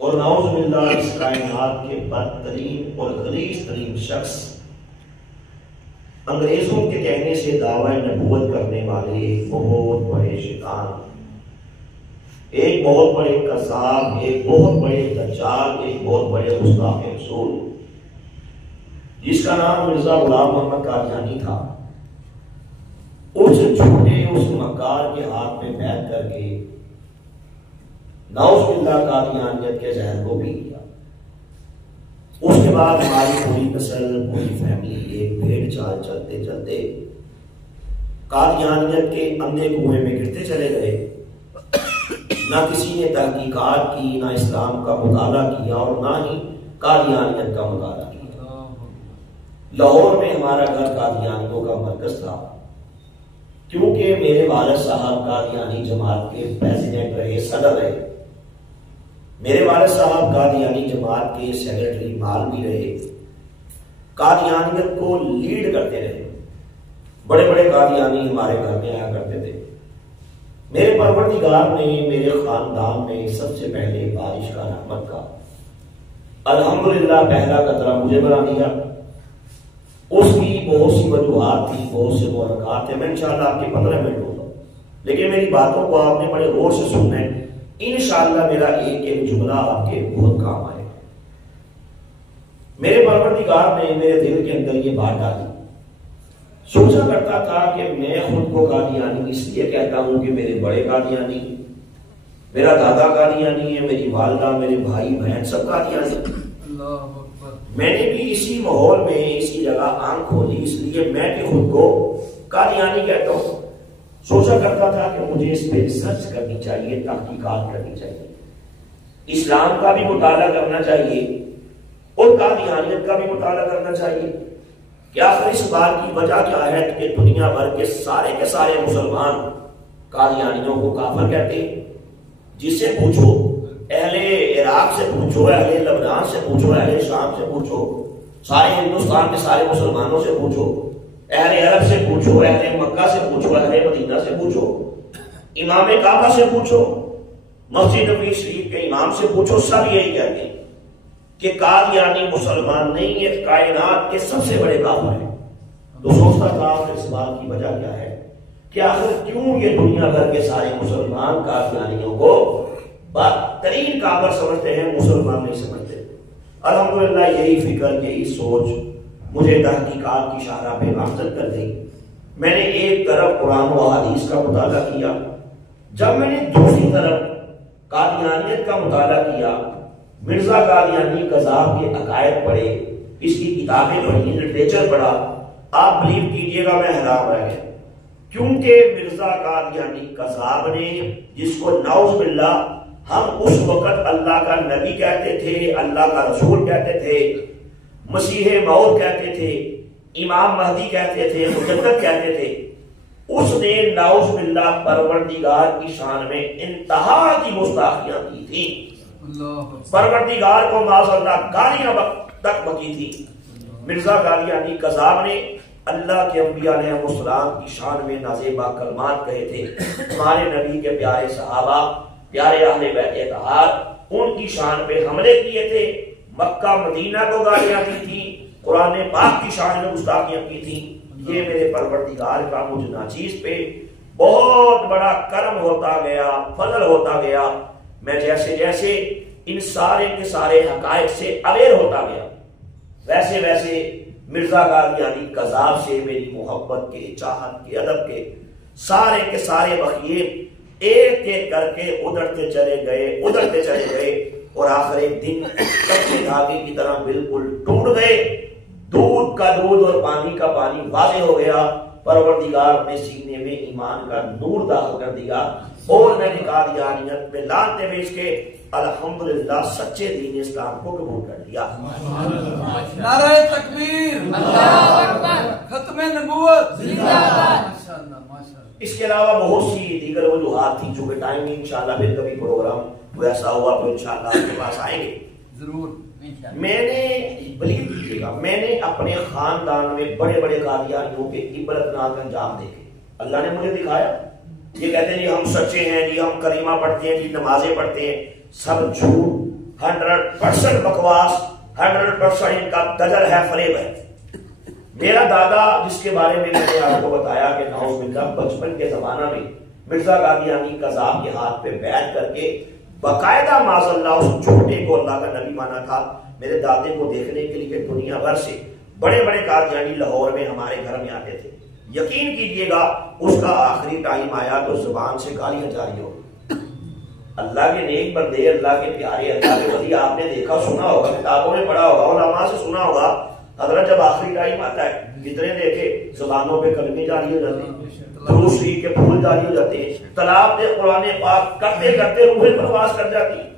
اور نعوذ باللہ اس کائنات کے بدترین اور غلیظ ترین شخص، انگریزوں کے کہنے سے دعوی نبوت کرنے والے ایک بہت بڑے شیطان، ایک بہت بڑے قذاب، ایک بہت بڑے دجال، ایک بہت بڑے گستاخ رسول، جس کا نام مرزا غلام محمد قادیانی تھا، اس جھوٹے اس مکار کے ہاتھ میں بیعت کر کے نعوذ باللہ قادیانیت کے زہر کو پی لیا۔ اس کے بعد ہماری پوری نسل، پوری فیملی ایک بھیڑ چال چلتے چلتے قادیانیت کے اندھے کنویں میں گرتے چلے گئے۔ نہ کسی نے تحقیقات کی، نہ اسلام کا مطالعہ کیا، اور نہ ہی قادیانیت کا مطالعہ کیا۔ لاہور میں ہمارا گھر قادیانیوں کا مرکز تھا، کیونکہ میرے والد صاحب قادیانی جماعت کے پریزیڈنٹ رہے، صدر رہے۔ میرے والد صاحب قادیانی جماعت کے سیکرٹری مال بھی رہے، قادیانیت کو لیڈ کرتے رہے۔ بڑے بڑے قادیانی ہمارے گھر میں آیا کرتے تھے۔ میرے پروردگار نے میرے خاندان میں سب سے پہلے بارش کا رحمت کا الحمدللہ پہلا قطرہ مجھے بنا دیا۔ اس کی بہت سی وجوہات تھی، بہت سے محرکات تھے، میں انشاءاللہ آپ کے 15 منٹ ہوگا، لیکن میری باتوں کو آپ نے بڑے غور سے سننا ہے۔ انشاءاللہ میرا ایک ایک جملہ آپ کے بہت کام آئے گا۔ میرے پروردگار نے میرے دل کے اندر یہ بات ڈالی۔ سوچا کرتا تھا کہ میں خود کو قادیانی اس لیے کہتا ہوں کہ میرے بڑے قادیانی، میرا دادا قادیانی ہے، میری والدہ، میرے بھائی بہن سب قادیانی۔ میں نے بھی اسی ماحول میں اسی جگہ آنکھ کھولی، اس لیے میں بھی خود کو قادیانی کہتا ہوں۔ سوچا کرتا تھا کہ مجھے اس پہ ریسرچ کرنی چاہیے، تحقیقات کرنی چاہیے، اسلام کا بھی مطالعہ کرنا چاہیے اور قادیانیت کا بھی مطالعہ کرنا چاہیے کہ آخر اس بات کی وجہ کیا ہے کہ دنیا بھر کے سارے مسلمان قادیانیوں کو کافر کہتے ہیں۔ جس سے پوچھو، اہل عراق سے پوچھو، اہل لبنان سے پوچھو، اہل شام سے پوچھو، سارے ہندوستان کے سارے مسلمانوں سے پوچھو، اہل عرب سے پوچھو، اہل مکہ سے پوچھو، اہل مدینہ سے پوچھو، امام کعبہ سے پوچھو، مسجد نبوی شریف کے امام سے پوچھو، سب یہی کہتے ہیں کہ قادیانی مسلمان نہیں ہے، کائنات کے سب سے بڑے کافر ہیں۔ تو سوچتا تھا اس بات کی وجہ کیا ہے کہ آخر کیوں یہ دنیا بھر کے سارے مسلمان قادیانیوں کو بدترین کافر سمجھتے ہیں، مسلمان نہیں سمجھتے۔ الحمدللہ یہی فکر، یہی سوچ مجھے تحقیقات کی شاہراہ پہ گامزن کر گئی۔ میں نے ایک طرف قرآن و حدیث کا مطالعہ کیا، جب میں نے دوسری طرف قادیانیت کا مطالعہ کیا، مرزا قادیانی قذاب کے عقائد پڑھے، اس کی کتابیں پڑھی، لٹریچر پڑھا، آپ بلیو کیجئے گا میں حیران رہ گیا، کیونکہ مرزا قادیانی قذاب نے، جس کو نعوذ باللہ ہم اس وقت اللہ کا نبی کہتے تھے، اللہ کا رسول کہتے تھے، مسیح موعود کہتے تھے، امام مہدی کہتے تھے، مجدد کہتے تھے، اس نے نعوذ باللہ پروردگار کی شان میں انتہا کی گستاخیاں کی تھی، پروردگار کو معاذ اللہ گالیاں تک بکی تھی۔ مرزا قادیانی قذاب نے اللہ کے انبیاء علیہ السلام کی شان میں نازیبا کلمات کہے تھے، ہمارے نبی کے پیارے صحابہ، پیارے اہل بیت اطہار، ان کی شان پہ حملے کیے تھے، مکہ مدینہ کو گالیاں دی تھی، قرآن پاک کی شان میں گستاخیاں کی تھی۔ یہ میرے پروردگار کا مجھ ناچیز پہ بہت بڑا کرم ہوتا گیا، فضل ہوتا گیا۔ میں جیسے جیسے ان سارے کے سارے حقائق سے اویئر ہوتا گیا، ویسے ویسے مرزا قادیانی قذاب سے میری محبت کے، چاہت کے، ادب کے سارے بخیے ایک ایک کر کے ادھرتے چلے گئے اور آخر ایک دن کچے دھاگے کی طرح بالکل ٹوٹ گئے۔ دودھ کا دودھ اور پانی کا پانی واضح ہو گیا۔ پروردگار اپنے سینے میں ایمان کا نور داخل کر دیا اور میں نے قادیانیت میں لانتے میں اس کے الحمدللہ سچے دین اسلام کو قبول کر لیا۔ نعرہ تکبیر، اللہ اکبر، ختم نبوت، زندہ باد۔ اس کے علاوہ بہت سی دیگر وجوہات تھی، جو کہ ٹائم میں انشاءاللہ پھر کبھی پروگرام ایسا ہوا تو انشاءاللہ آپ کے پاس آئیں گے ضرور۔ میں نے بلیو کیجیے گا، میں نے اپنے خاندان میں بڑے بڑے قادیانیوں کے عبرتناک انجام دیکھے، اللہ نے مجھے دکھایا۔ یہ کہتے ہیں جی ہم سچے ہیں، جی ہم کریمہ پڑھتے ہیں، جی نمازیں پڑھتے ہیں، سب جھوٹ۔ 100% بکواس، 100% ان کا دجل ہے، فریب ہے۔ میرا دادا جس کے بارے میں نے آپ کو بتایا کہ نعوذ باللہ بچپن کے زمانہ میں مرزا قادیانی قذاب کے ہاتھ پہ بیعت کر کے باقاعدہ معاذ اللہ اس چھوٹے کو اللہ کا نبی مانا تھا، میرے دادے کو دیکھنے کے لیے دنیا بھر سے بڑے بڑے قادیانی لاہور میں ہمارے گھر میں آتے تھے۔ یقین کیجئے گا اس کا آخری ٹائم آیا تو زبان سے گالیاں جاری ہو۔ اللہ کے نیک بندے، اللہ کے پیارے، اللہ کے ولی، آپ نے دیکھا سنا ہوگا، کتابوں میں پڑھا ہوگا، علماء سے سنا ہوگا، حضرت جب آخری ٹائم آتا ہے کتنے دیکھے زبانوں پہ کلمے جاری ہو جاتے ہیں، درود شریف کے پھول جاری ہو جاتے ہیں، تلاوت قرآن پاک کرتے کرتے روحیں پرواز کر جاتی ہیں۔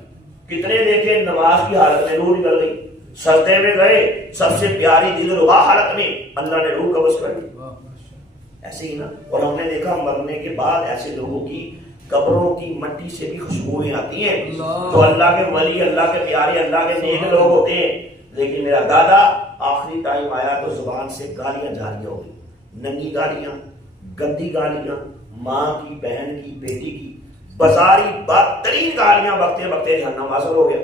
کتنے دیکھے نماز کی حالت میں روح نکل گئی، سجدے میں گئے، سب سے پیاری دل ربا حالت میں اللہ نے روح قبض کر دی۔ ایسے ہی نا، اور ہم نے دیکھا مرنے کے بعد ایسے لوگوں کی قبروں کی مٹی سے بھی خوشبوئیں آتی ہیں تو اللہ کے ولی، اللہ کے پیارے، اللہ کے نیک لوگ ہوتے ہیں۔ لیکن میرا دادا آخری ٹائم آیا تو زبان سے گالیاں جاری ہو گئی، ننگی گالیاں، گندی گالیاں، ماں کی، بہن کی، بیٹی کی، بازاری بدترین گالیاں بکتے بکتے جہنم حاصل ہو گیا۔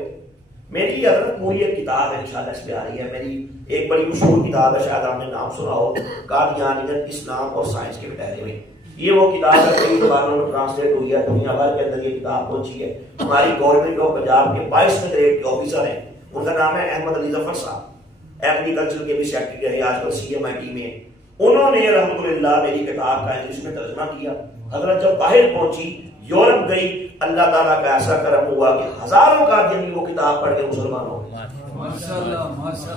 میری حضرت پوری ایک کتاب ہے، انشاءاللہ اس پہ آ رہی ہے، میری ایک بڑی مشہور کتاب ہے، شاید آپ نے نام سنا ہو، قادیانیت، اسلام اور سائنس کے مٹہرے میں۔ یہ وہ کتاب ہے، کئی زبانوں میں ٹرانسلیٹ ہوئی ہے، دنیا بھر کے اندر یہ کتاب پہنچی ہے۔ ہماری گورنمنٹ آف پنجاب کے 22ویں گریڈ کے آفیسر ہیں، ان کا نام ہے احمد علی ظفر صاحب، ایگریکلچر کے بھی سیکٹری رہے، آج کل CMIT میں۔ انہوں نے الحمدللہ میری کتاب کا انگلش میں ترجمہ کیا۔ حضرت جب باہر پہنچی، یورپ گئی، اللہ تعالیٰ کا ایسا کرم ہوا کہ ہزاروں قادیانی وہ کتاب پڑھ کے مسلمان ہو گئے۔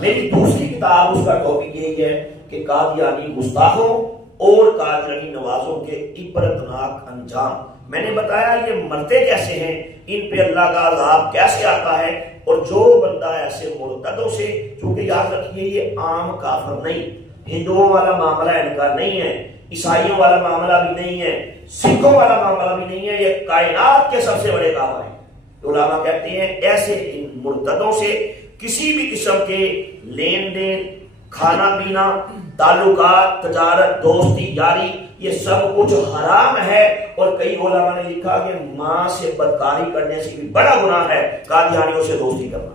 میری دوسری کتاب، اس کا ٹاپک یہی ہے کہ قادیانی گستاخوں اور قادیانی نوازوں کے عبرتناک انجام۔ میں نے بتایا یہ مرتے کیسے ہیں، ان پہ اللہ کا عذاب کیسے آتا ہے، اور جو بندہ ایسے مرتدوں سے، چونکہ یاد رکھیے یہ عام کافر نہیں، ہندوؤں والا معاملہ ان کا نہیں ہے، عیسائیوں والا معاملہ بھی نہیں ہے، سکھوں والا معاملہ بھی نہیں ہے، یہ کائنات کے سب سے بڑے کافر ہیں۔ علماء کہتے ہیں ایسے ان مرتدوں سے کسی بھی قسم کے لین دین، کھانا پینا، تعلقات، تجارت، دوستی، یاری، یہ سب کچھ حرام ہے۔ اور کئی علماء نے لکھا کہ ماں سے بدکاری کرنے سے بھی بڑا گناہ ہے قادیانیوں سے دوستی کرنا۔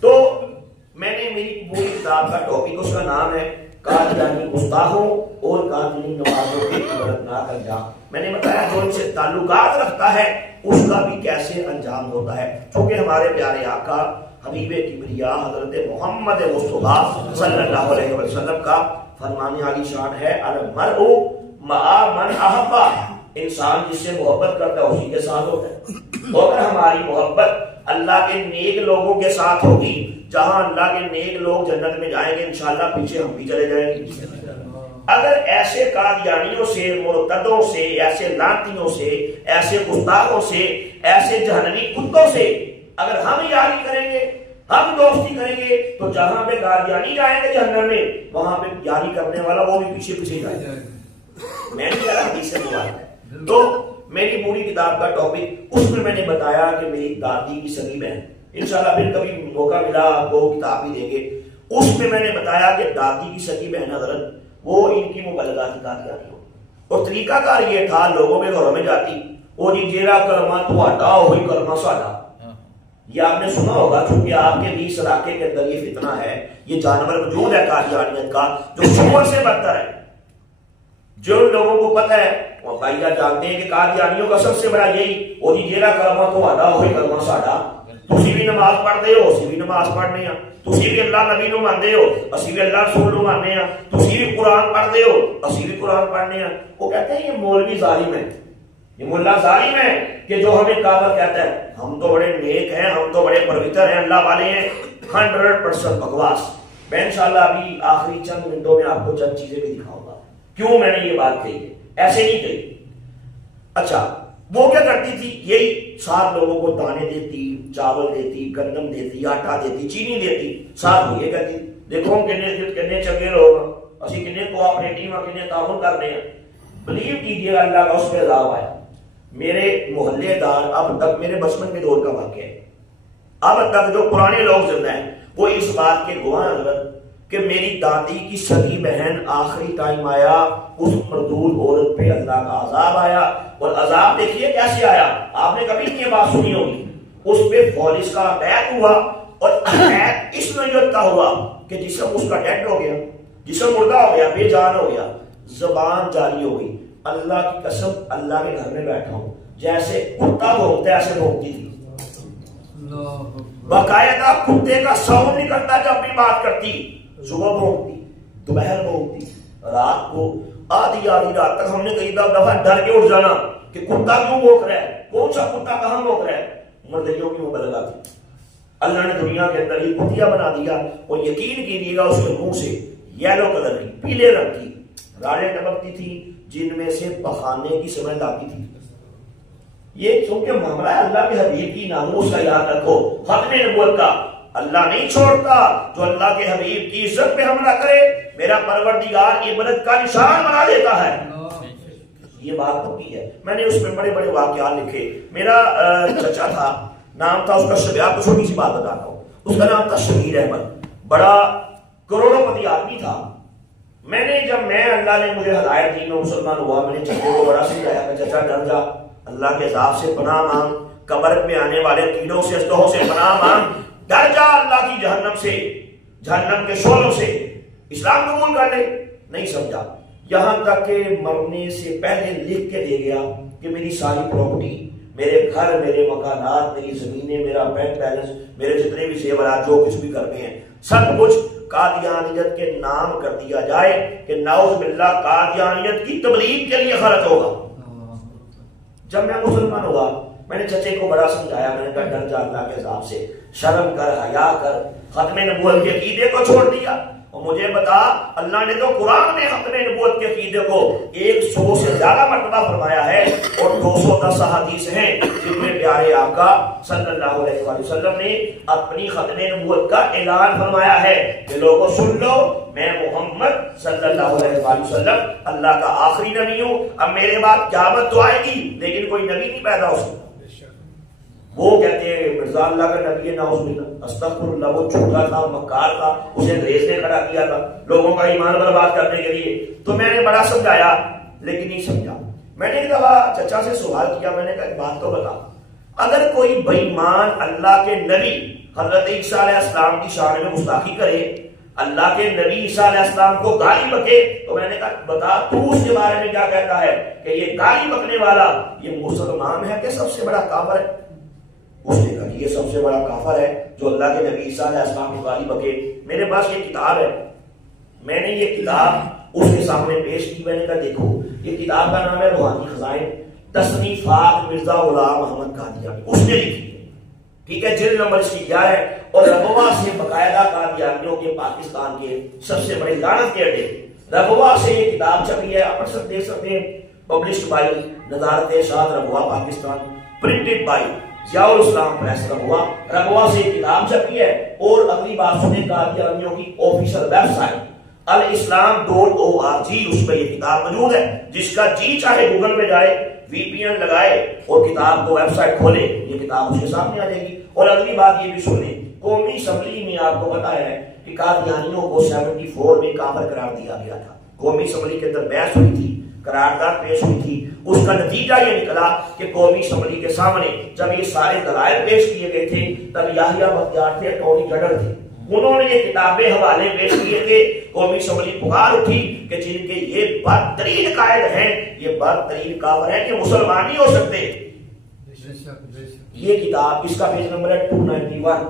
تو میں نے میری پوری کتاب کا ٹاپک، اس کا نام ہے قادیانی گستاخوں اور قادیانی نوازوں کے عبرتناک انجام۔ میں نے بتایا جو ان سے تعلقات رکھتا ہے اس کا بھی کیسے انجام ہوتا ہے، چونکہ ہمارے پیارے آقا حبیب کبریا حضرت محمد مصطفیٰ صلی اللہ علیہ وسلم کا فرمان عالی شان ہے، المرء مع من احب، انسان جس سے محبت کرتا ہے اسی کے ساتھ ہوتا ہے۔ اور اگر ہماری محبت اللہ کے نیک لوگوں کے ساتھ ہوگی، جہاں اللہ کے نیک لوگ جنت میں جائیں گے انشاءاللہ پیچھے ہم بھی چلے جائیں گے۔ اگر ایسے قادیانیوں سے، مرتدوں سے، ایسے لعنتیوں سے، ایسے گستاخوں سے، ایسے جہنمی کتوں سے اگر ہم یاری کریں گے، ہم دوستی کریں گے، تو جہاں پہ قادیانی جائیں گے جہنم میں، وہاں پہ یاری کرنے والا وہ بھی پیچھے پیچھے جائے گا۔ میں نے کہا حدیث سے مواد ہے۔ تو میری پوری کتاب کا ٹاپک، اس میں نے بتایا کہ میری دادی کی سگی بہن، انشاءاللہ پھر کبھی موقع ملا آپ کو کتاب بھی دیں گے، اس میں نے بتایا کہ دادی کی سگی بہن حضرت وہ ان کی مبلغہ کی قادیانی ہو، اور طریقہ کار یہ تھا، لوگوں میں گھروں میں جاتی، وہ جی جیرا کلمہ تو ہٹا ہوئی کلمہ ساڈا۔ یہ آپ نے سنا ہوگا، چونکہ آپ کے بھی اس علاقے کے اندر یہ فتنہ ہے، یہ جانور وجود ہے قادیانیت کا جو سور سے بدتر ہے۔ جو لوگوں کو پتہ ہے وہ بھائی جانتے ہیں کہ قادیانیوں کا سب سے بڑا یہی، وہ جی جیرا کلمہ تو ہٹا ہوئی کلمہ ساڈا، تسی بھی نماز پڑھتے ہو، اسی بھی نماز پڑھنے ہیں، تسی بھی اللہ نبی نو مانتے ہو، اسی بھی اللہ رسول نو ماننے ہیں، تسی بھی قرآن پڑھتے ہو، اسی بھی قرآن پڑھنے ہیں۔ وہ کہتے ہیں یہ مولوی ظالم ہے، یہ ملا ظالم ہے کہ جو ہمیں کافر کہتا ہے۔ ہم تو بڑے نیک ہیں، ہم تو بڑے پرویتر ہیں، اللہ والے ہیں۔ 100% بکواس۔ میں انشاءاللہ ابھی آخری چند منٹوں میں آپ کو چند چیزیں بھی دکھاؤں گا کیوں میں نے یہ بات کہی ہے، ایسے نہیں کہی۔ اچھا وہ کیا کرتی تھی، یہی 7 لوگوں کو دانے دیتی، چاول دیتی، گندم دیتی، آٹا دیتی، چینی دیتی، ساتھ وہ یہ کہتی دیکھو کنے چنگے لوگ، اسی کنے کوآپریٹیو ہیں، کنے تعاون کرنے ہیں۔ بلیو کیجیے اللہ کا اس پہ عذاب آیا۔ میرے محلے دار اب تک، میرے بچپن کے دور کا واقعہ ہے، اب تک جو پرانے لوگ زندہ ہیں وہ اس بات کے گواہ حضرت کہ میری دادی کی سگی بہن آخری ٹائم آیا، اس مردود عورت پہ اللہ کا عذاب آیا، اور عذاب دیکھیے کیسے آیا، آپ نے کبھی نہیں یہ بات سنی ہوگی۔ اس پہ پولیس کا اٹیک ہوا، اور اٹیک اس نوعیت کا ہوا کہ جسم اس کا ڈیڈ ہو گیا، جسم مردہ ہو گیا، بے جان ہو گیا، زبان جاری ہو گئی. اللہ کی قسم اللہ کے گھر میں بیٹھا ہوں، جیسے کتا بھونکتا ہے ایسے بھونکتی تھی. باقاعدہ کتے کا ساؤنڈ نکلتا جب بھی بات کرتی، صبح بھونکتی، دوپہر بھونکتی، رات کو آدھی رات تک. ہم نے کئی دفعہ ڈر کے اٹھ جانا کہ کتا کیوں بھونک رہا ہے، کون سا کتا کہاں بھونک رہا ہے. مردیوں کی مبالغہ تھی. اللہ نے دنیا کے اندر ہی کتیا بنا دیا، اور یقین کیجیے گا اس کے منہ سے یلو کلر کی، پیلے رنگ کی راڑیں ٹپکتی تھی، جن میں سے پخانے کی سمجھ آتی تھی. یہ چونکہ معاملہ ہے اللہ کے حبیب کی ناموس کا، یاد رکھو ختم نبوت کا. اللہ نہیں چھوڑتا جو اللہ کے حبیب کی عزت پہ حملہ کرے، میرا پروردگار عبرت کا نشان بنا دیتا ہے. یہ بات ہوتی ہے. میں نے اس میں بڑے بڑے واقعات لکھے. میرا چچا تھا، نام تھا اس کا شبیر. آپ کو چھوٹی سی بات بتاتا ہوں، اس کا نام تھا شبیر احمد. بڑا کروڑوں پتی آدمی تھا. میں نے جب اللہ نے مجھے ہدایت دی، میں مسلمان ہوا. میں نے چچے کو بڑا سمجھایا کہ چچا ڈر جا، اللہ کے عذاب سے پناہ مانگ، قبر میں آنے والے کیڑوں سے اژدہوں سے پناہ مانگ، ڈر جا اللہ کی جہنم سے، جہنم کے شعلوں سے. اسلام قبول کر لے. نہیں سمجھا، یہاں تک کہ مرنے سے پہلے لکھ کے دے گیا کہ میری ساری پراپرٹی، میرے گھر، میرے مکانات، میری زمینیں، میرا بینک بیلنس، میرے جتنے بھی زیورات جو کچھ بھی کرنے ہیں، سب کچھ قادیانیت کے نام کر دیا جائے کہ نعوذ باللہ قادیانیت کی تبلیغ کے لیے خرچ ہوگا. جب میں مسلمان ہوا، میں نے چچے کو بڑا سمجھایا. میں نے کہا ڈر جا اللہ کے عذاب سے، شرم کر، حیا کر. ختم نبوت کے عقیدے کو چھوڑ دیا. اور مجھے بتا، اللہ نے تو قرآن میں ختم نبوت کے عقیدے کو 100 سے زیادہ مرتبہ فرمایا ہے، اور 210 احادیث ہیں جن میں پیارے آقا صلی اللہ علیہ وآلہ وسلم نے اپنی ختم نبوت کا اعلان فرمایا ہے کہ لوگوں سن لو، میں محمد صلی اللہ علیہ وآلہ وسلم اللہ کا آخری نبی ہوں. اب میرے بعد قیامت تو آئے گی لیکن کوئی نبی نہیں پیدا ہو سکتا. وہ کہتے ہیں مرزا اللہ کا نبی ہے، نعوذ باللہ، استغفر اللہ، وہ جھوٹا تھا، مکار تھا، اسے انگریز نے کھڑا کیا تھا لوگوں کا ایمان برباد کرنے کے لیے. تو میں نے بڑا سمجھایا لیکن نہیں سمجھا. میں نے ایک دفعہ چچا سے سوال کیا. میں نے کہا ایک بات تو بتا، اگر کوئی بے ایمان اللہ کے نبی حضرت عیسیٰ علیہ السلام کی شان میں گستاخی کرے، اللہ کے نبی عیسیٰ علیہ السلام کو گالی بکے، تو میں نے کہا بتا تو اس کے بارے میں کیا کہتا ہے کہ یہ گالی بکنے والا یہ مسلمان ہے کہ سب سے بڑا کافر ہے؟ اس نے کہا یہ سب سے بڑا کافر ہے جو اللہ کے نبی عیسیٰ علیہ السلام کو گالی بکے. میرے پاس یہ کتاب ہے، میں نے یہ کتاب اس کے سامنے پیش کی. میں نے کہا دیکھو، یہ کتاب کا نام ہے روحانی خزائن، تصنیفات مرزا غلام محمد قادیانی، اس نے لکھی ہے. ٹھیک ہے، جلد نمبر 11 ہے. اور ربوا سے باقاعدہ قادیانیوں کے پاکستان کے سب سے بڑے لعنت کے اڈے، ربوا سے یہ کتاب چھپی ہے. آپ سب دیکھ سکتے ہیں، پبلشڈ بائی نظارت ارشاد Rabwah Pakistan, printed by Zia ul Islam press ربوا. ربوا سے یہ کتاب چھپی ہے. اور اگلی بات سنیں، قادیانیوں کی آفیشل ویب سائٹ alislam.org، اس پہ یہ کتاب موجود ہے. جس کا جی چاہے گوگل پہ جائے، وی پی این لگائے اور کتاب کو ویب سائٹ کھولے، یہ کتاب اس کے سامنے آ جائے گی. اور اگلی بات یہ بھی سنیں، قومی اسمبلی میں آپ کو پتا ہے کہ قادیانیوں کو 74 میں کافر قرار دیا گیا تھا. قومی اسمبلی کے اندر بحث ہوئی تھی، قرارداد پیش ہوئی تھی. اس کا نتیجہ یہ نکلا کہ قومی اسمبلی کے سامنے جب یہ سارے دلائل پیش کیے گئے تھے، تب یحییٰ بختیار تھے، اٹارنی جنرل تھے، انہوں نے یہ کتابیں حوالے پیش کیے تھے. قومی اسمبلی پکار اٹھی کہ جن کے یہ بدترین قائد ہیں، یہ بدترین کافر ہیں کہ مسلمان نہیں ہو سکتے. یہ کتاب، اس کا پیج نمبر ہے 291.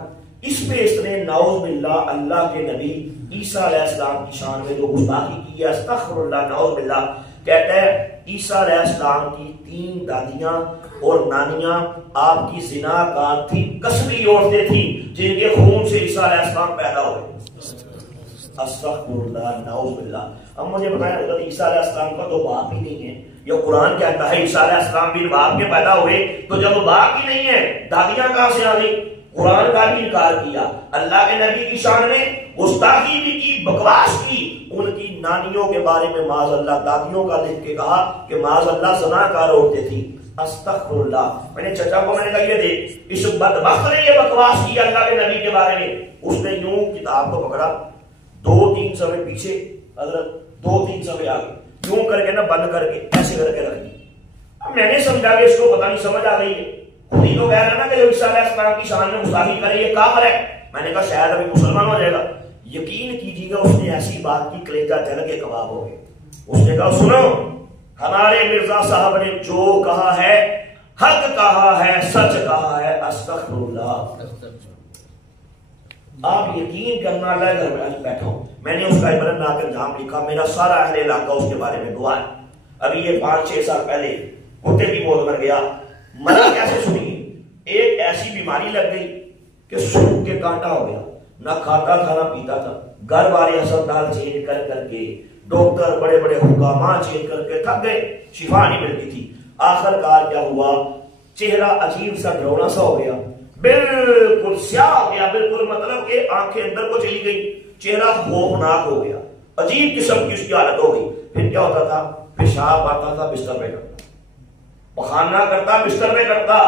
اس پہ اس نے نعوذ باللہ اللہ کے نبی عیسیٰ علیہ السلام کی شان میں جو گستاخی کی ہے، استغفر اللہ، نعوذ باللہ. کہتا ہے عیسیٰ علیہ السلام کی 3 دادیاں اور نانیاں آپ کی زنا کار تھی، کسبی عورتیں تھیں جن کے خون سے عیسیٰ علیہ السلام پیدا ہوئے. استغفر اللہ، نعوذ باللہ. اب مجھے بتائیں، حضرت عیسیٰ علیہ السلام کا تو باپ ہی نہیں ہے. یہ قرآن کہتا ہے عیسیٰ علیہ السلام بھی باپ کے پیدا ہوئے، تو جب باپ ہی نہیں ہے دادیاں کہاں سے آ گئی؟ قرآن کا بھی انکار کیا، اللہ کے نبی کی شان میں گستاخی بھی کی، بکواس کی. ان کی نانیوں کے بارے میں معاذ اللہ دادیوں کا لکھ کے کہا کہ معاذ اللہ زناکار عورتیں تھیں. استغفر اللہ. میں نے چچا کو میں نے کہا یہ دیکھ، اس بدبخت نے یہ بکواس کی اللہ کے نبی کے بارے میں. اس نے یوں کتاب کو پکڑا، 2-3 صفحے پیچھے، حضرت 2-3 صفحے آگے، یوں کر کے نا بند کر کے ایسے کر کے رکھ دی. اب میں نے سمجھا کہ اس کو پتہ نہیں سمجھ آ گئی ہے، خودی تو کہہ رہا نا کہ جو عیسیٰ علیہ السلام کی شان میں گستاخی کرے یہ کافر ہے. میں نے کہا شاید ابھی مسلمان ہو جائے گا. یقین کیجیے گا اس نے ایسی بات کی کلیجہ جل کے کباب ہو گئے. اس نے کہا سنو ہمارے مرزا صاحب نے جو کہا ہے حق کہا ہے سچ کہا ہے استغفر اللہ. آپ یقین کرنا اللہ گھر میں بیٹھا ہوں میں نے اس کا عبرت ناک انجام لکھا. میرا سارا اہل علاقہ اس کے بارے میں گواہ ہے. ابھی یہ 5-6 سال پہلے کتے کی موت مر گیا. مرا کیسے سنیے ایک ایسی بیماری لگ گئی کہ سوکھ کے کانٹا ہو گیا. نہ کھاتا تھا نہ پیتا تھا. گھر والے ہسپتال چینج کر کر کے ڈاکٹر بڑے بڑے حکامات چینج کر کے تھک گئے. شفا نہیں ملتی تھی. آخر کار کیا ہوا چہرہ عجیب سا ڈرونا سا ہو گیا. بالکل سیاہ ہو گیا. بالکل مطلب کہ آنکھیں اندر کو چلی گئی. چہرہ خوفناک ہو گیا. عجیب قسم کی اس کی حالت ہو گئی. پھر کیا ہوتا تھا پیشاب آتا تھا بستر پہ کرتا پخانہ کرتا بستر پہ کرتا.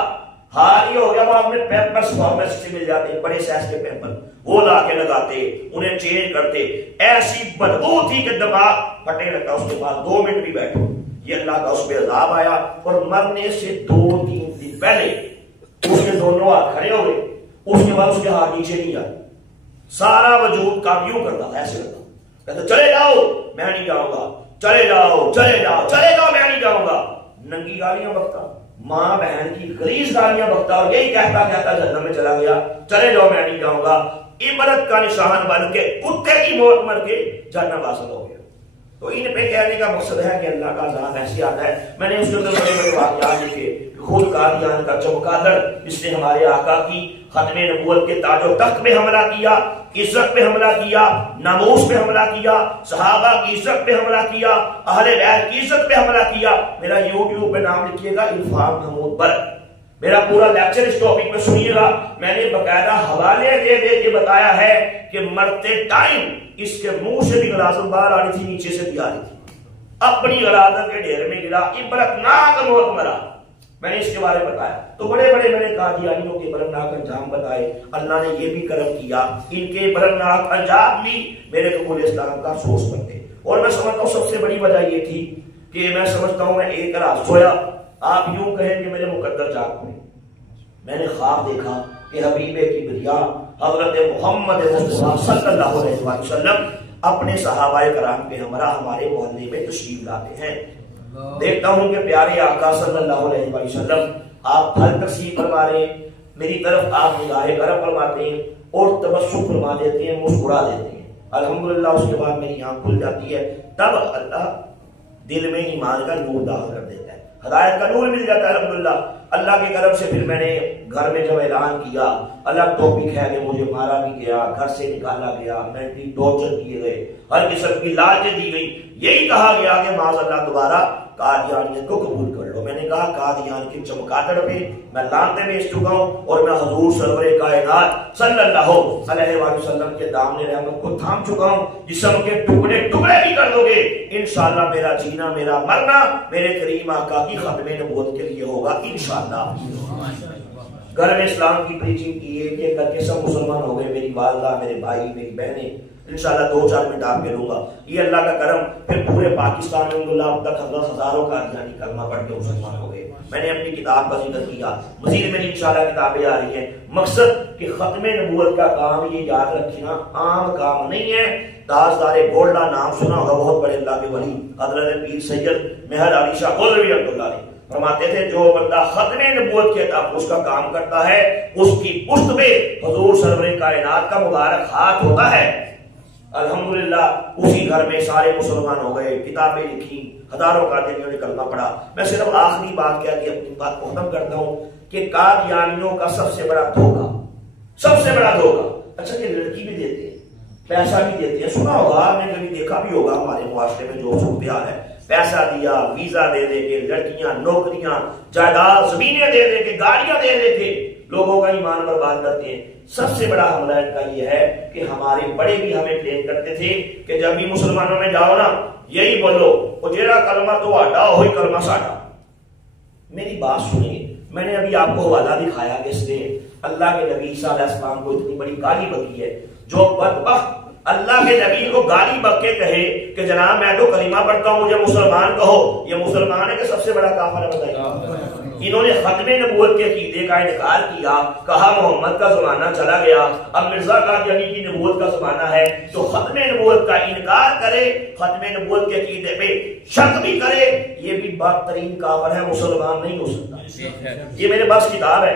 حال یہ ہو گیا وہ اپنے پیمپرس فارمیسی سے مل جاتے بڑے سائز کے پیمپر وہ لا کے لگاتے انہیں چینج کرتے. ایسی بدبو تھی کہ دماغ پھٹنے لگتا. اس کے بعد 2 منٹ بھی بیٹھو یہ اللہ کا اس پہ عذاب آیا. اور مرنے سے 2-3 دن پہلے اس کے دونوں ہاتھ کھڑے ہو گئے. اس کے بعد اس کے ہاتھ نیچے نہیں آئے. سارا وجود کام یوں کرتا تھا ایسے کرتا کہتا چلے جاؤ میں نہیں جاؤں گا. چلے جاؤ چلے جاؤ چلے جاؤ میں نہیں جاؤں گا. ننگی گالیاں بکتا ماں بہن کی غلیظ گالیاں بکتا اور یہی کہتا کہتا جہنم میں چلا گیا. چلے جاؤ میں نہیں جاؤں گا. عبرت کا نشان بن کے کتے کی موت مر کے جہنم حاصل ہو گیا. تو ان پہ کہنے کا مقصد ہے کہ اللہ کا عذاب ایسی آتا ہے. میں نے اس کے اندر بڑے بڑے واقعات لکھے. خود قادیان کا چمگادڑ جس نے ہمارے آقا کی ختم نبوت کے تاج و تخت پہ حملہ کیا عزت پہ حملہ کیا ناموس پہ حملہ کیا صحابہ کی عزت پہ حملہ کیا اہل بیت کی عزت پہ حملہ کیا. میرا یوٹیوب پہ نام لکھیے گا عرفان محمود برق. میرا پورا لیکچر اس ٹاپک پہ سنیے گا. میں نے باقاعدہ حوالے دے دے کے بتایا ہے کہ مرتے ٹائم اس کے منہ سے بھی غلاظت باہر آ رہی تھی نیچے سے بھی آ رہی تھی. اپنی غلاظت کے ڈھیر میں گرا عبرتناک موت مرا. میں نے اس کے بارے میں بتایا. تو بڑے بڑے میں نے قادیانیوں کے برمناک انجام بتائے. اللہ نے یہ بھی کرم کیا ان کے برمناک انجام بھی میرے قبول اسلام کا افسوس کرتے. اور میں سمجھتا ہوں سب سے بڑی وجہ یہ تھی کہ میں سمجھتا ہوں میں ایک رات سویا آپ یوں کہیں کہ میرے مقدر جاگ پڑے. میں نے خواب دیکھا کہ حبیب کبریا حضرت محمد مصطفیٰ صلی اللہ علیہ وسلم اپنے صحابہ کرام کے ہمراہ ہمارے محلے میں تشریف لاتے ہیں. دیکھتا ہوں کہ پیارے آقا صلی اللہ علیہ وسلم آپ پھل تقسیم فرما رہے ہیں. میری طرف آپ نگاہ کرم فرماتے ہیں اور تبسم فرما دیتے ہیں مسکرا دیتے ہیں. الحمدللہ اس کے بعد میری آنکھ کھل جاتی ہے. تب اللہ دل میں ایمان کا نور داخل کر دیتا ہے ہدایت کا نور مل جاتا ہے. الحمدللہ اللہ کے کرم سے پھر میں نے گھر میں جب اعلان کیا اللہ توفیق ہے کہ مجھے مارا بھی گیا گھر سے نکالا گیا مینٹلی ٹارچر کیے گئے ہر قسم کی لالچ دی گئی. یہی کہا گیا کہ معاذ اللہ دوبارہ قادیانیت کو قبول کر لو. میں نے کہا قادیان کی چمگادڑ پہ میں لانتے بھیج چکا ہوں اور میں حضور سرور کائنات صلی اللہ علیہ وسلم کے دامن رحمت کو تھام چکا ہوں. جسم کے ٹکڑے ٹکڑے بھی کر دو گے انشاءاللہ میرا جینا میرا مرنا میرے کریم آقا کی ختم نبوت کے لیے ہوگا انشاءاللہ. گھر میں اسلام کی پریچنگ کی ایک ایک کر کے سب مسلمان ہو گئے. میری والدہ میرے بھائی میری بہنیں انشاءاللہ 2-4 منٹ آپ کے لوں گا. یہ اللہ کا کرم. پھر پورے پاکستان میں الحمدللہ اب تک ہزاروں قادیانی کلمہ پڑھ کے مسلمان ہو گئے. میں نے اپنی کتاب کا ذکر کیا. مزید میری انشاءاللہ کتابیں آ رہی ہیں. مقصد کہ ختم نبوت کا کام یہ یاد رکھنا عام کام نہیں ہے. تاجدار گولڈا نام سنا ہوگا بہت بڑے اللہ کے ولی حضرت پیر سید مہر علی شاہ گولوی رحمۃ اللہ علیہ فرماتے تھے جو بندہ ختم نبوت کے تحفظ کا کام کرتا ہے اس کی پشت پہ حضور سرور کائنات کا مبارک ہاتھ ہوتا ہے. الحمدللہ اسی گھر میں سارے مسلمان ہو گئے. کتابیں لکھی ہزاروں قادیانیوں نے کلمہ پڑھا. میں صرف آخری بات کیا کہ اپنی بات کو ختم کرتا ہوں کہ قادیانیوں کا سب سے بڑا دھوکہ اچھا کہ لڑکی بھی دیتے ہیں پیسہ بھی دیتے ہیں. سنا ہوگا آپ نے کبھی دیکھا بھی ہوگا ہمارے معاشرے میں جو صورتحال ہے. پیسہ دیا ویزا دے دے کے لڑکیاں نوکریاں جائیداد زمینیں دے دے کے گاڑیاں دے دے کے لوگوں کا ایمان برباد کرتے ہیں. سب سے بڑا حملہ ان کا یہ ہے کہ ہمارے بڑے بھی ہمیں ٹرین کرتے تھے کہ جب بھی مسلمانوں میں جاؤ نا یہی بولو وہ جیڑا کلمہ تو آڈا ہوئی کلمہ ساڈا. میری بات سنیے. میں نے ابھی آپ کو حوالہ دکھایا کہ اس نے اللہ کے نبی عیسیٰ علیہ السلام کو اتنی بڑی گالی بکی ہے. جو بدبخت اللہ کے نبی کو گالی بک کے کہے کہ جناب میں تو کلمہ پڑھتا ہوں مجھے مسلمان کہو. یہ مسلمان ہے کہ سب سے بڑا کافر ہے بتائیے. انہوں نے ختم نبوت کے عقیدے کا انکار کیا، کہا محمد کا زمانہ چلا گیا، اب مرزا قادیانی کی نبوت کا زمانہ ہے، تو ختم نبوت کا انکار کرے، ختم نبوت کے عقیدے پہ شک بھی کرے، یہ بھی بدترین کافر ہے، مسلمان نہیں ہو سکتا۔ یہ میرے پاس کتاب ہے،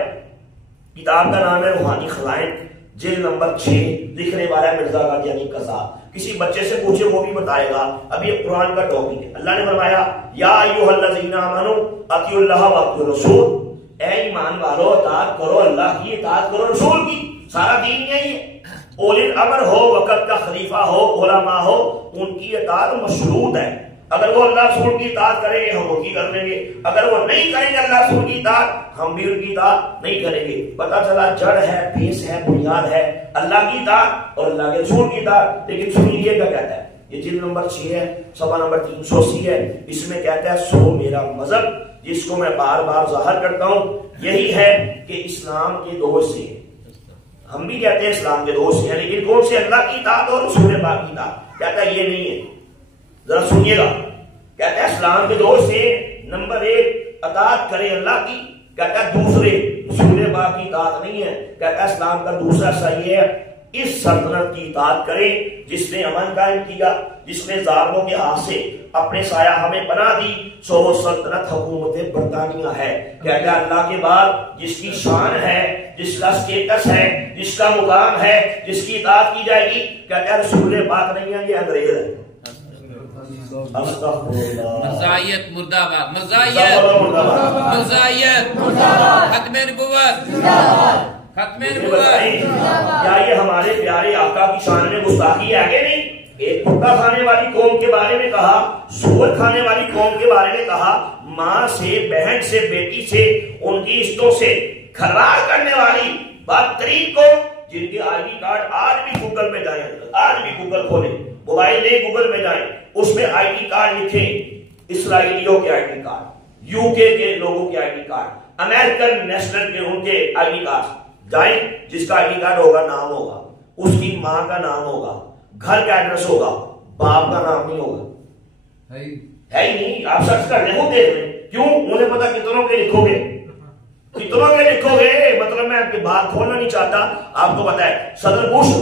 کتاب کا نام ہے روحانی خزائن، جلد نمبر 6، لکھنے والا ہے مرزا قادیانی قذاب۔ کسی بچے سے پوچھے وہ بھی بتائے گا، ابھی یہ قرآن کا ٹاپک ہے۔ اللہ نے فرمایا یا ایھا الذین آمنوا اطیعوا اللہ واطیعوا الرسول، اے ایمان والو اطاعت کرو اللہ کی، اطاعت کرو رسول کی، سارا دین یہی ہے۔ اولی الامر ہو، وقت کا خلیفہ ہو، علماء ہو، ان کی اطاعت مشروط ہے۔ اگر وہ اللہ رسول کی اطاعت کریں گے ہم ان کی کر لیں گے، اگر وہ نہیں کریں گے اللہ رسول کی اطاعت ہم بھی ان کی اطاعت نہیں کریں گے۔ پتہ چلا جڑ ہے، بیس ہے، بنیاد ہے اللہ کی اطاعت اور اللہ کے رسول کی اطاعت۔ لیکن سنیے کیا کہتا ہے، یہ جلد نمبر 6 ہے، صفحہ نمبر 380 ہے، اس میں کہتا ہے سو میرا مذہب جس کو میں بار بار ظاہر کرتا ہوں یہی ہے کہ اسلام کے دو حصے ہیں۔ ہم بھی کہتے ہیں اسلام کے دو حصے ہیں، لیکن کون سے؟ اللہ کی اطاعت اور رسول پاک کی اطاعت۔ کہتا ہے یہ نہیں ہے، ذرا سنیے گا، کہتا ہے اسلام کے دو سے نمبر 1 اطاعت کرے اللہ کی، کہتا ہے دوسرے رسول پاک کی اطاعت نہیں ہے۔ کہتا ہے اسلام کا دوسرا حصہ یہ ہے اس سلطنت کی اطاعت کرے جس نے امن قائم کیا، جس نے ظالموں کے ہاتھ سے اپنے سایہ ہمیں پناہ دی، سو وہ سلطنت حکومت برطانیہ ہے۔ کہتا ہے اللہ کے بعد جس کی شان ہے، جس کا سٹیٹس ہے، جس کا مقام ہے، جس کی اطاعت کی جائے گی، کہتا ہے رسول پاک نہیں ہے، یہ انگریز ہے۔ مرزائیت مردہ آباد، مرزائیت مرزائیت، ختم نبوت، ختم نبوت۔ کیا یہ ہمارے پیارے آقا کی شان میں گستاخی ہے کہ نہیں؟ ایک کتا کھانے والی قوم کے بارے میں کہا، سور کھانے والی قوم کے بارے میں کہا، ماں سے، بہن سے، بیٹی سے، ان کی عزتوں سے کھلواڑ کرنے والی بدترین قوم، جن کے آئی ڈی کارڈ آج بھی گوگل میں جائیں، آج بھی گوگل کھولیں، موبائل لے گوگل میں جائیں، اس میں آئی ڈی کارڈ لکھیں، اسرائیلیوں کے آئی ڈی کارڈ، یو کے لوگوں کے I D card, American national کے ان کے آئی ڈی کارڈ جائیں، جس کا آئی ڈی کارڈ ہوگا نام ہوگا، اس کی ماں کا نام ہوگا، گھر کا ایڈریس ہوگا، باپ کا نام نہیں ہوگا، ہے ہی نہیں۔ آپ سرچ کر لیں، وہ دیکھ لیں، کیوں؟ انہیں پتا کتنوں کے لکھو گے، کتنوں کے لکھو گے، مطلب میں آپ کی بات کھولنا نہیں چاہتا۔ آپ کو پتا ہے صدر بش،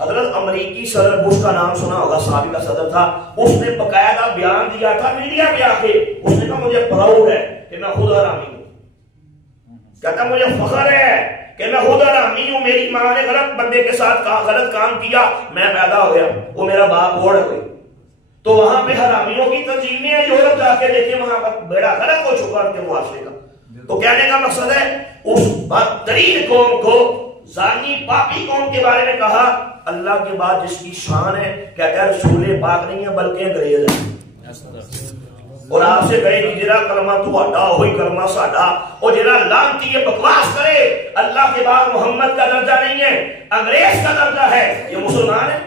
حضرت امریکی صدر بش کا نام سنا ہوگا، سابقہ صدر تھا، اس نے باقاعدہ بیان دیا تھا میڈیا پہ آ کے، اس نے کہا مجھے پراؤڈ ہے کہ میں خود حرامی ہوں، کہتا مجھے فخر ہے کہ میں خود حرامی ہوں، میری ماں نے غلط بندے کے ساتھ غلط کام کیا، میں پیدا ہو گیا، وہ میرا باپ اوڑ گئی۔ تو وہاں پہ حرامیوں کی تنظیمیں ہیں، یورپ جا کے دیکھیں، وہاں پر بیڑا غلط ہو چکا ان کے معاشرے کا۔ تو کہنے کا مقصد ہے اس بدترین قوم کو، زانی پاپی قوم کے بارے میں کہا اللہ کے بعد جس کی شان ہے، کہتا ہے رسول پاک نہیں ہے بلکہ انگریز ہے۔ اور آپ سے کہے کہ جرا کلمہ تو ہٹا ہوئی کلمہ ساڈا، اور جرا لانتی یہ بکواس کرے اللہ کے بعد محمد کا درجہ نہیں ہے، انگریز کا درجہ ہے، یہ مسلمان ہے؟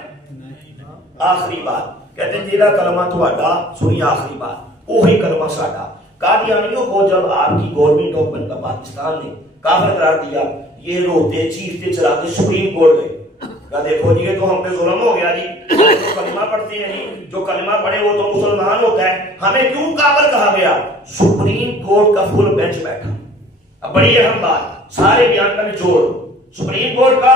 آخری بات کہتے ہیں جرا کلمہ تو ہٹا، سنی آخری بات، وہی کلمہ ساڈا۔ قادیانیوں کو جب آپ کی گورنمنٹ آف بنتا پاکستان نے کافر قرار دیا، یہ روتے چیختے چلاتے سپریم کورٹ گئے، کہا دیکھو جی یہ تو ہم پہ ظلم ہو گیا جی، جو کلمہ پڑھتے ہیں جی، جو کلمہ پڑھے وہ تو مسلمان ہوتا ہے، ہمیں کیوں کافر کہا گیا؟ سپریم کورٹ کا فل بینچ بیٹھا، اب بڑی اہم بات، سارے بیان کا نچوڑ، سپریم کورٹ کا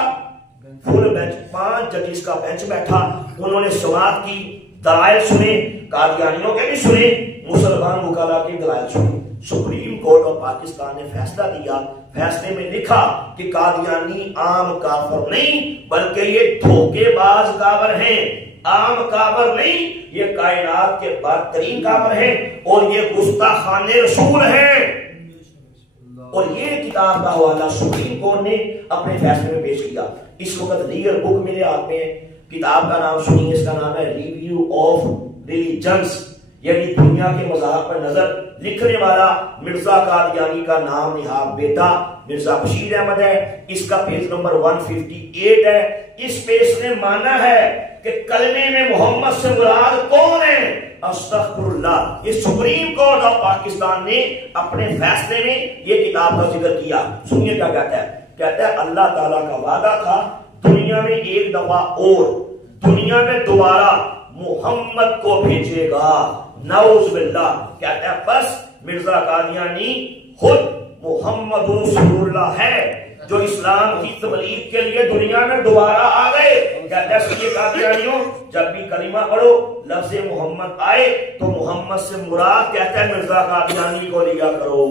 فل بینچ، 5 ججز کا بینچ بیٹھا، انہوں نے سماعت کی، دلائل سنے، قادیانیوں کے بھی سنے، مسلمان وکلا کے دلائل سنے۔ سپریم کورٹ آف پاکستان نے فیصلہ دیا، فیصلے میں لکھا کہ قادیانی عام کافر نہیں بلکہ یہ دھوکے باز کافر ہیں، عام کافر نہیں، یہ کائنات کے بدترین کافر ہیں اور یہ گستاخان رسول ہیں۔ اور یہ کتاب کا حوالہ سپریم کورٹ نے اپنے فیصلے میں پیش کیا۔ اس وقت لیگل بک میرے ہاتھ میں ہے، کتاب کا نام سنیے، اس کا نام ہے ریویو آف ریلیجنز، یعنی دنیا کے مذاہب پر نظر، لکھنے والا مرزا قادیانی کا نام نہاد بیٹا مرزا بشیر احمد ہے، اس کا پیج نمبر 158 ہے۔ اس پہ اس نے مانا ہے کہ کلمے میں محمد سے مراد کون ہے؟ استغفر اللہ۔ یہ سپریم کورٹ آف پاکستان نے اپنے فیصلے میں یہ کتاب کا ذکر کیا۔ سنیے کیا کہتا ہے، کہتا ہے اللہ تعالیٰ کا وعدہ تھا دنیا میں ایک دفعہ اور دنیا میں دوبارہ محمد کو بھیجے گا، نعوذ باللہ۔ کہتا ہے بس مرزا قادیانی خود محمد رسول اللہ ہے جو اسلام کی تبلیغ کے لیے دنیا میں دوبارہ آ گئے. کہتے ہیں سید قادیانیوں جب بھی کلمہ پڑھو لفظ محمد آئے تو محمد سے مراد کہتا ہے مرزا قادیانی کو لیا کرو.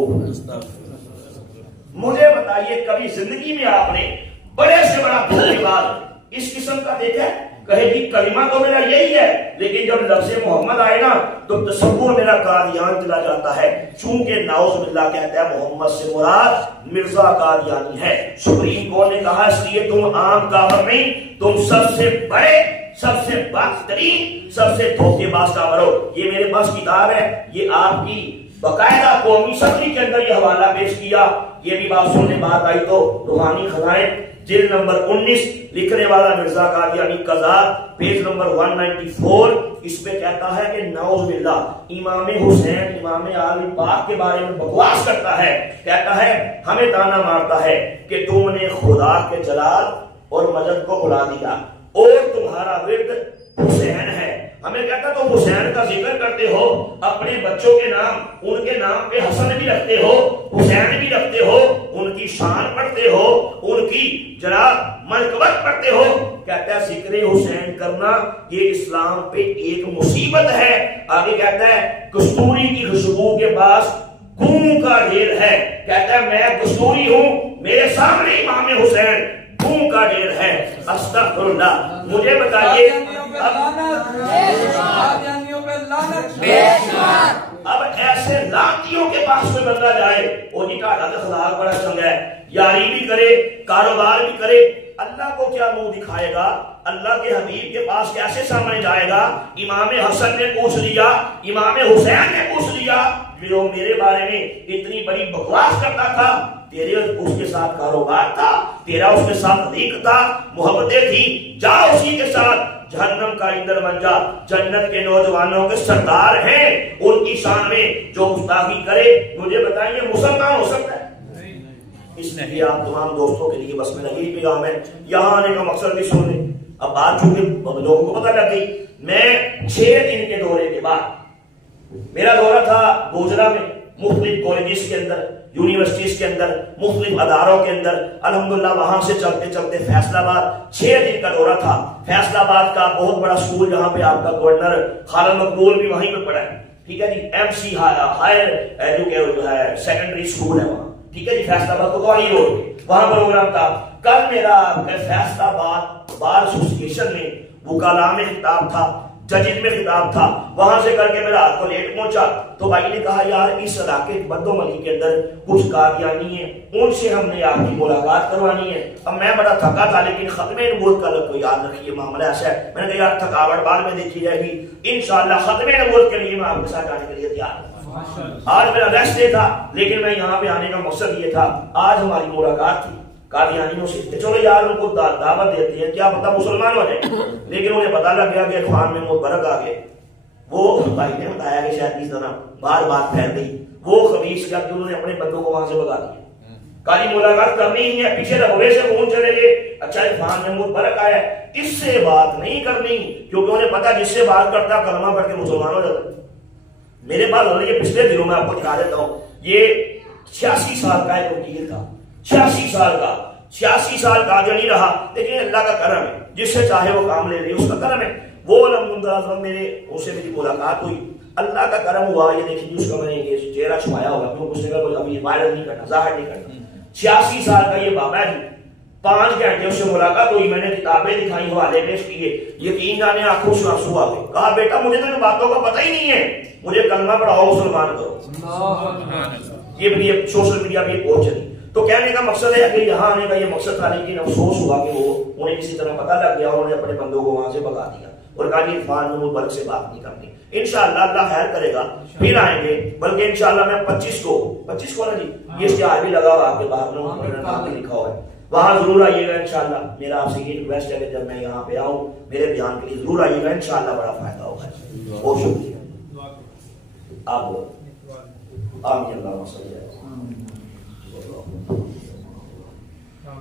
مجھے بتائیے کبھی زندگی میں آپ نے بڑے سے بڑا دھوکے باز اس قسم کا دیکھا ہے؟ کہے جی کلمہ تو میرا یہی ہے لیکن جب لفظ محمد آئے نا تو تصور میرا قادیان چلا جاتا ہے. چونکہ نعوذ باللہ کہتا ہے محمد سے مراد مرزا قادیانی ہے. سپریم کورٹ نے کہا اس لیے تم عام کافر نہیں، تم سب سے بڑے، سب سے بدترین، سب سے دھوکے باز کافر ہو. یہ میرے پاس کتاب ہے، یہ آپ کی باقاعدہ قومی اسمبلی کے اندر یہ حوالہ پیش کیا. یہ بھی بات سننے بات آئی تو روحانی خزائن جلد نمبر 19 لکھنے والا مرزا قادیانی قضات پیج نمبر 194 اس پہ کہتا ہے کہ نعوذ باللہ امام حسین امام عالم پاک کے بارے میں بکواس کرتا ہے. کہتا ہے ہمیں تانا مارتا ہے کہ تم نے خدا کے جلال اور مجد کو بلا دیا اور تمہارا ورد حسین ہے. ہمیں کہتا تو حسین کا ذکر کرتے ہو، اپنے بچوں کے نام ان کے نام پہ حسن بھی رکھتے ہو، حسین بھی رکھتے ہو، ان کی شان پڑھتے ہو، ان کی جناب منقبت پڑھتے ہو. کہتا ہے ذکر حسین کرنا یہ اسلام پہ ایک مصیبت ہے. آگے کہتا ہے کستوری کی خوشبو کے پاس گوں کا ڈھیر ہے. کہتا ہے میں کستوری ہوں، میرے سامنے امام حسین گوں کا ڈھیر ہے. استغفر اللہ. مجھے بتائیے اب ایسے لانتیوں کے پاس کوئی بندہ جائے وہ جی کا اخلاق بڑا چنگا ہے، یاری بھی کرے، کاروبار بھی کرے، اللہ کو کیا منہ دکھائے گا؟ اللہ کے حبیب کے پاس کیسے سامنے جائے گا؟ امام حسن نے پوچھ لیا، امام حسین نے پوچھ لیا جو میرے بارے میں اتنی بڑی بکواس کرتا تھا، تیرے اس کے ساتھ کاروبار تھا، تیرا اس کے ساتھ علیق تھا، محبتیں تھی، جا اسی کے ساتھ جہنم کا ایندھن بن جا. جنت کے نوجوانوں کے سردار ہیں، ان کی شان میں جو گستاخی کرے مجھے بتائیے مسلمان ہو سکتا ہے؟ اس لیے آپ تمام دوستوں کے لیے بس میرا یہی پیغام ہے، یہاں آنے کا مقصد بھی سن لیں. اب بات چونکہ لوگوں کو پتہ لگ گئی، میں 6 دن کے دورے کے بعد میرا دورہ تھا گوجرا میں، مختلف کالجز کے اندر، یونیورسٹیز کے اندر، مختلف اداروں کے اندر. الحمدللہ وہاں سے چلتے چلتے فیصل آباد 6 دن کا دورہ تھا. فیصل آباد کا بہت بڑا سکول جہاں پہ آپ کا گورنر خالد مقبول بھی وہیں پہ پڑھا ہے، ٹھیک ہے جی. ایم سی ہائر ایجوکیشن جو ہے سیکنڈری سکول ہے وہاں، ٹھیک ہے جی. فیصل آباد کو کوئی روڈ پہ وہاں پروگرام تھا. کل میرا فیصل آباد بار ایسوسیشن میں وکلاء میں خطاب تھا، ججز میں خطاب تھا، وہاں سے کر کے میرا رات کو لیٹ پہنچا تو بھائی نے کہا یار اس علاقے بدو ملی کے اندر کچھ قادیانی ہیں، ان سے ہم نے آپ کی ملاقات کروانی ہے. اب میں بڑا تھکا تھا لیکن ختم نبوت کا کو یاد رکھیے معاملہ ایسا ہے، میں نے کہا یار تھکاوٹ بعد میں دیکھی جائے گی، انشاءاللہ ختم نبوت کے لیے میں آپ کے ساتھ آنے کے لیے تیار ہوں. آج میرا ریسٹ ڈے تھا لیکن میں یہاں پہ آنے کا مقصد یہ تھا، آج ہماری ملاقات تھی قادیانیوں سے. چلو یار ان کو دعوت دیتے ہیں، کیا پتہ مسلمان ہو جائے. لیکن انہیں پتہ لگ گیا کہ عرفان میں مبارک آ گئے. وہ بھائی نے بتایا کہ شاید اس طرح بار بات پھیل گئی، وہ خبیث کیا کہ انہوں نے اپنے بندوں کو وہاں سے بگا دیا. کالی ملاقات کرنی ہی ہے، پیچھے ربوے سے فون چلے گئے، اچھا عرفان میں مبارک آیا، اس سے بات نہیں کرنی کیونکہ انہیں پتا جس سے بات کرتا کلمہ پڑھ کے مسلمان ہو جاتا. میرے پاس یہ پچھلے دنوں میں آپ کو دکھا دیتا ہوں، یہ 86 سال کا ایک وکیل تھا، 86 سال قادیانی رہا، لیکن اللہ کا کرم ہے، جس سے چاہے وہ کام لے لے، اس کا کرم ہے. وہ الحمدللہ میرے اس سے میری ملاقات ہوئی، اللہ کا کرم ہوا. یہ دیکھیے اس کا میں نے یہ چہرہ چھپایا ہوگا کیونکہ اس نے کہا ابھی وائرل نہیں کرنا، ظاہر نہیں کرنا. 86 سال کا یہ بابا ہے. 5 گھنٹے اس سے ملاقات ہوئی، میں نے کتابیں دکھائی، حوالے پیش کیے، یقین جانے آنکھوں سے آنسو آ گئے. کہا بیٹا مجھے تو ان باتوں کا پتہ ہی نہیں ہے، مجھے کلمہ پڑھاؤ، مسلمان کرو. یہ بھی سوشل میڈیا پہ پہنچ چلی. تو کہنے کا مقصد ہے کہ یہاں آنے کا یہ مقصد تھا، لیکن افسوس ہوا کہ وہ انہیں کسی طرح پتہ لگ گیا، انہوں نے اپنے بندوں کو وہاں سے بگا دیا اور کہا کہ عرفان میں مبارک سے بات نہیں کرنی. انشاءاللہ اللہ خیر کرے گا، پھر آئیں گے. بلکہ انشاءاللہ میں 25 کو نا جی یہ اشتہار بھی لگا ہوا آپ کے باہر میں لکھا ہوا ہے، وہاں ضرور آئیے گا. انشاءاللہ میرا آپ سے یہ ریکویسٹ ہے کہ جب میں یہاں پہ آؤں میرے بیان کے لیے ضرور آئیے گا، انشاءاللہ بڑا فائدہ ہوگا. بہت شکریہ. آپ آمین اللہم صلی اللہ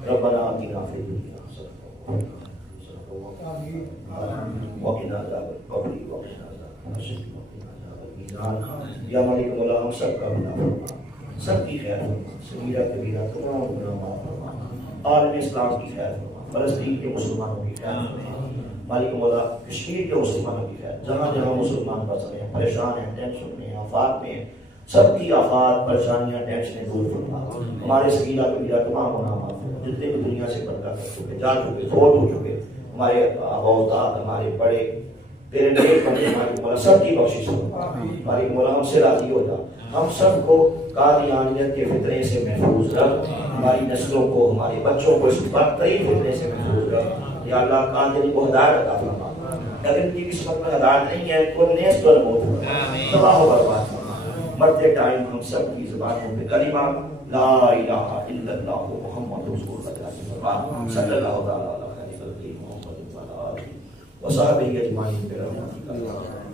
ربنا آتنا فی الدنیا حسنۃ وقنا عذاب القبر وقنا عذاب النار یا مالک مولا ہم سب کا بنا سب کی خیر فرما، صغیرہ کبیرہ تمام گناہ معاف فرما، عالم اسلام کی خیر فرما، فلسطین کے مسلمانوں کی خیر فرما، مالک مولا کشمیر کے مسلمانوں کی خیر، جہاں جہاں مسلمان بس رہے ہیں، پریشان ہیں، ٹینشن میں ہیں، آفات میں ہیں، سب کی آفات پریشانیاں ٹینشنیں دور فرما، ہمارے صغیرہ کبیرہ تمام گناہ معاف فرما، جتنے بھی دنیا سے پردہ کر چکے، جا چکے، فوت ہو چکے، ہمارے آباؤ ہمارے بڑے تیرے نیک بندے مالک مولا سب کی بخشش فرما، مالک مولا ہم سے راضی ہو جا، ہم سب کو قادیانیت کے فتنے سے محفوظ رکھ، ہماری نسلوں کو، ہمارے بچوں کو اس بدترین فتنے سے محفوظ رکھ، یا اللہ قادری کو ہدایت عطا فرما، اگر ان کی قسمت میں ہدایت نہیں ہے تو نیست پر موت تباہ و برباد فرما، مرتے ٹائم ہم سب کی زبانوں پہ کلمہ لا الہ الا اللہ محمد رسول اللہ صلی اللہ علیہ وسلم وصحبہ اجمعین برحمتک